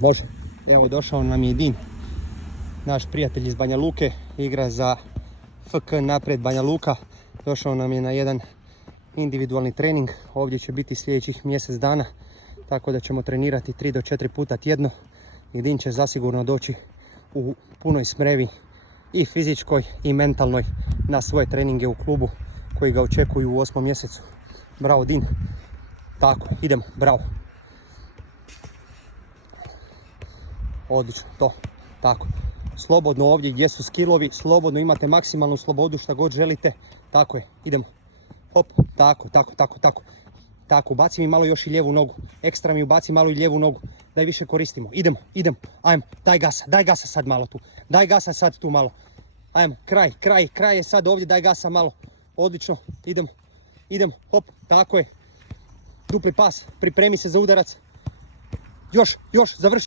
Može. Evo došao nam je Din, naš prijatelj iz Banja Luke, igra za FK Naprijed Banja Luka. Došao nam je na jedan individualni trening, ovdje će biti sljedećih mjesec dana, tako da ćemo trenirati 3 do 4 puta tjedno i Din će zasigurno doći u punoj smrevi i fizičkoj i mentalnoj na svoje treninge u klubu koji ga očekuju u 8. mjesecu. Bravo Din, tako, idemo, bravo. Odlično, to, tako. Slobodno ovdje gdje su skillovi, slobodno imate maksimalnu slobodu šta god želite. Tako je, idemo. Hop, tako. Tako, ubaci mi malo još i lijevu nogu. Ekstra mi ubaci malo i lijevu nogu. Da je više koristimo. Idemo. Ajmo, daj gasa sad malo tu. Daj gasa sad tu malo. Ajmo, kraj je sad ovdje, daj gasa malo. Odlično, idemo, hop, tako je. Dupli pas, pripremi se za udarac. Još, završi.